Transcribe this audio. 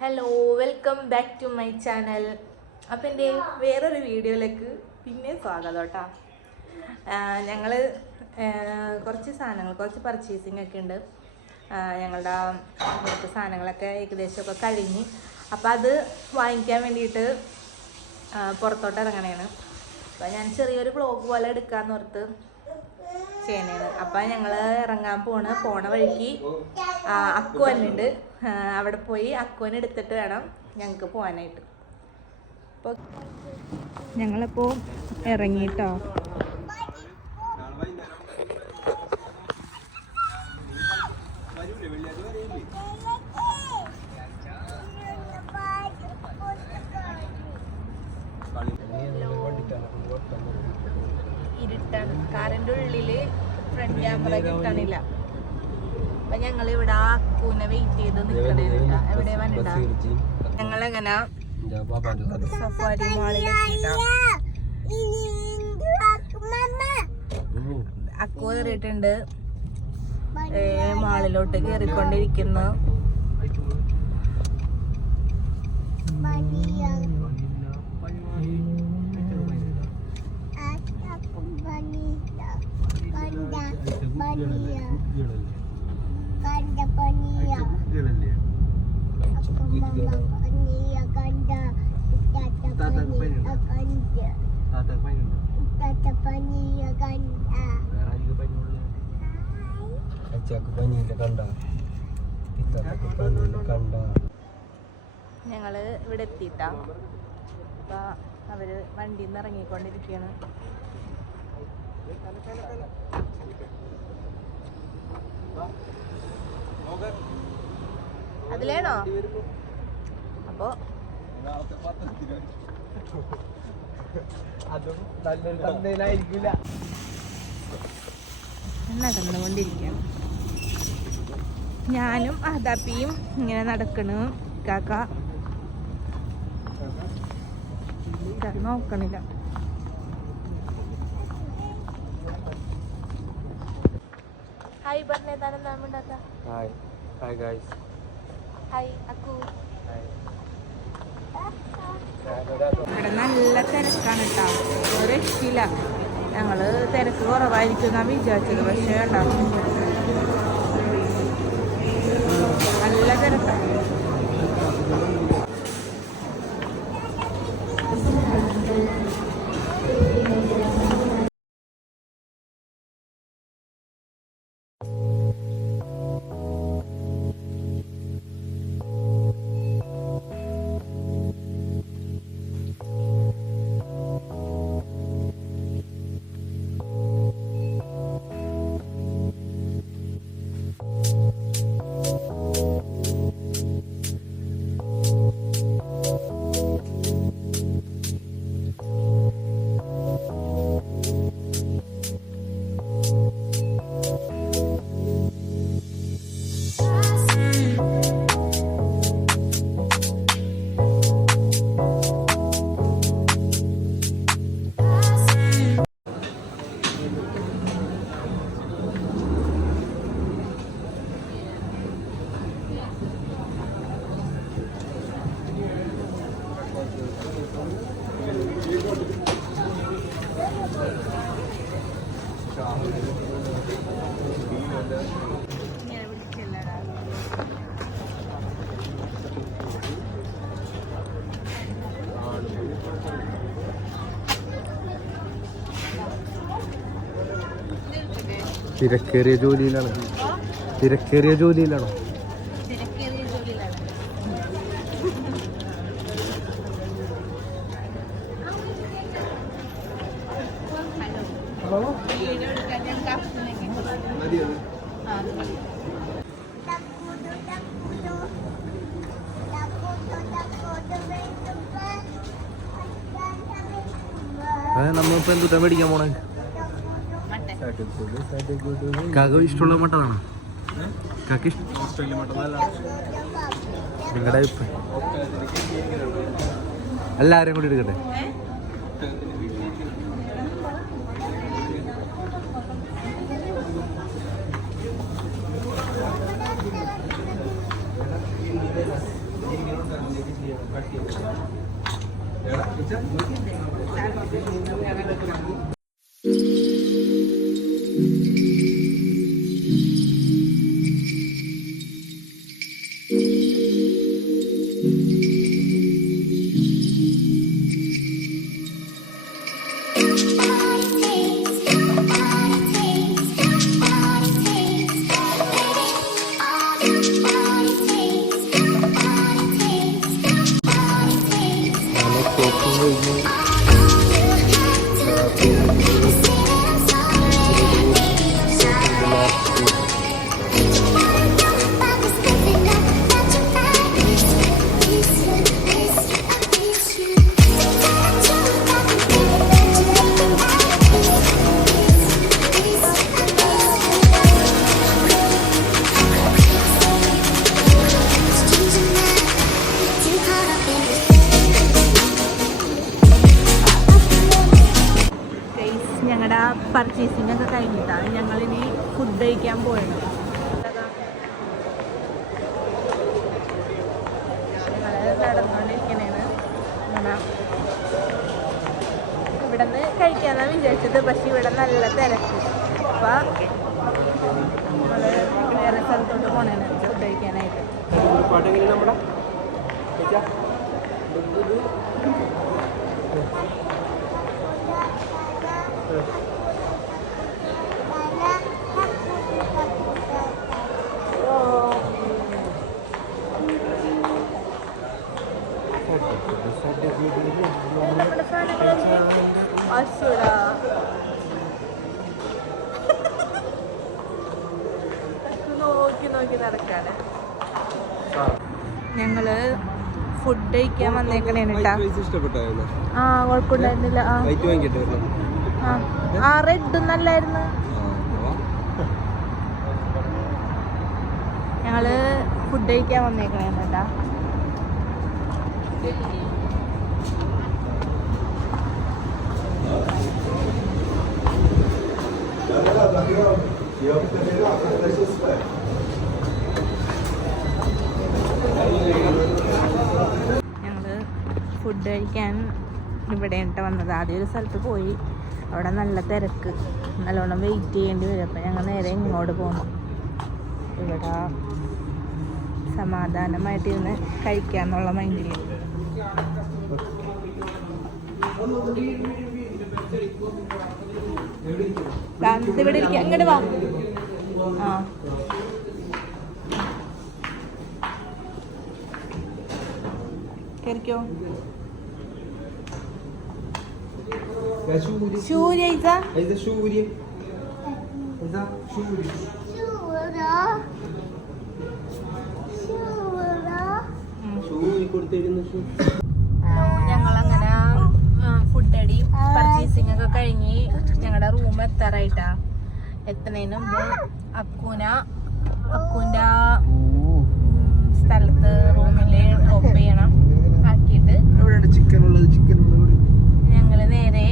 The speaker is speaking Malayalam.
Hello welcome back to my channel അപ്പം എന്റെ വേറൊരു വീഡിയോയിലേക്ക് പിന്നെ സ്വാഗതം കേട്ടോ. ഞങ്ങൾ കുറച്ച് സാധനങ്ങൾ കുറച്ച് പർച്ചേസിംഗ് ഒക്കെ ഉണ്ട്. ഞങ്ങളുടെ ഇവിടുത്തെ സാധനങ്ങളൊക്കെ ഏകദേശമൊക്കെ കഴിഞ്ഞ്. അപ്പോൾ അത് വാങ്ങിക്കാൻ വേണ്ടിയിട്ട് പുറത്തോട്ട് ഇറങ്ങണേണ്. അപ്പോൾ ഞാൻ ചെറിയൊരു ബ്ലോഗ് പോലെ എടുക്കാമെന്ന് ചെയ്യണേണ് അപ്പം ഞങ്ങൾ ഇറങ്ങാൻ പോണ്. പോണ വഴിക്ക് അക്കുവനുണ്ട് അവിടെ പോയി അക്കുവിനെ എടുത്തിട്ട് വേണം ഞങ്ങൾക്ക് പോകാനായിട്ട് അപ്പോൾ ഞങ്ങളിപ്പോൾ ഇറങ്ങിയിട്ടോ ഇരുട്ടാണ്. കാറിന്റെ ഉള്ളിൽ ഫ്രണ്ട് ക്യാമറ കിട്ടണില്ല അപ്പൊ ഞങ്ങൾ ഇവിടെ ആ കൂനെ വെയിറ്റ് ചെയ്ത് നിക്കണേ എവിടെ വന്നിട്ട? ഞങ്ങളെങ്ങനെ? സഫാരി മാളിൽ അക്കു കയറിയിട്ടുണ്ട് ഏ, മാളിലോട്ട് കയറിക്കൊണ്ടിരിക്കുന്നു ഞങ്ങൾ ഇവിടെ എത്തിയിട്ടാ. അപ്പൊ അവർ വണ്ടിയിൽ നിന്ന് ഇറങ്ങിക്കൊണ്ടിരിക്കുകയാണ് അതിലേണോ? അപ്പോ അതും നല്ലൊരു ഞാനും അതാപ്പിയും ഇങ്ങനെ നടക്കണു. കാക്ക നോക്കണില്ല. ഹായ് പറഞ്ഞ ഏതാനും നാം hi hi guys hi Akku ഇവിടെ നല്ല തിരക്കാണ് കേട്ടോ. ഒരു രക്ഷയില്ല. ഞങ്ങൾ തിരക്ക് കുറവായിരിക്കും എന്നാ വിചാരിച്ചത്. പക്ഷേ കേട്ടോ നല്ല തിരക്കാണ് തിരക്കേറിയ ജോലിയിലാണ്? തിരക്കേറിയ ജോലിയിലാണോ? നമ്മളിപ്പോ എന്തുട്ടാ മേടിക്കാൻ പോണേ? കാക്ക ഇഷ്ടമുള്ള മട്ടനാണോ? കാക്ക നിങ്ങളുടെ എല്ലാവരും കൂടി എടുക്കട്ടെ. ഏ ഞങ്ങളുടെ പർച്ചേസിംഗ് ഒക്കെ കഴിഞ്ഞിട്ടാണ് ഞങ്ങളിനി ഫുഡ് കഴിക്കാൻ പോയത്. ഇങ്ങനെ ഇവിടെ കഴിക്കാന്നാണ് വിചാരിച്ചത് പക്ഷെ ഇവിടെ നല്ല തിരക്ക്. അപ്പം നമ്മൾ വേറെ സ്ഥലത്തോട്ട് പോണേണ് ഫുഡ് കഴിക്കാനായിട്ട് സാധനങ്ങളൊക്കെ അശുടാ നോക്കി നോക്കി നടക്കാണ് ഞങ്ങൾ ഫുഡ് കഴിക്കാൻ ഫുഡ് ആ കുഴപ്പമുണ്ടായിരുന്നില്ല ആ. വൈറ്റ് വാങ്ങിക്കട്ടെ ആ. ആ റെഡ് നല്ലായിരുന്നു. ഞങ്ങൾ ഫുഡ് കഴിക്കാൻ വന്നേക്കണേന്ന് കേട്ടാ ഞങ്ങൾ കഴിക്കാൻ ഇവിടെ ഇട്ട് വന്നത്. ആദ്യം ഒരു സ്ഥലത്ത് പോയി. അവിടെ നല്ല തിരക്ക്. നല്ലോണം വെയിറ്റ് ചെയ്യേണ്ടി വരും. അപ്പം ഞങ്ങൾ നേരെ ഇങ്ങോട്ട് പോന്നു. ഇവിടെ സമാധാനമായിട്ട് ഇരുന്ന് കഴിക്കാന്നുള്ള മൈൻഡിൽ ഇവിടെ ഇരിക്കാം. അങ്ങോട്ട് വാ. ആ. കയറിക്കോ സൂര്യ ഇതാ സൂര്യ ഇതാ കൊടുത്തിരുന്നു ഞങ്ങളങ്ങനെ ഫുഡ് അടി പർച്ചേസിംഗ് ഒക്കെ കഴിഞ്ഞ് ഞങ്ങളുടെ റൂം എത്താറായിട്ടാ. എത്തുന്നതിന് മുമ്പ് അക്കൂന അക്കൂന്റെ സ്ഥലത്ത് റൂമിൽ ഡ്രോപ്പ് ചെയ്യണം. ആക്കിയിട്ട് ഞങ്ങൾ നേരെ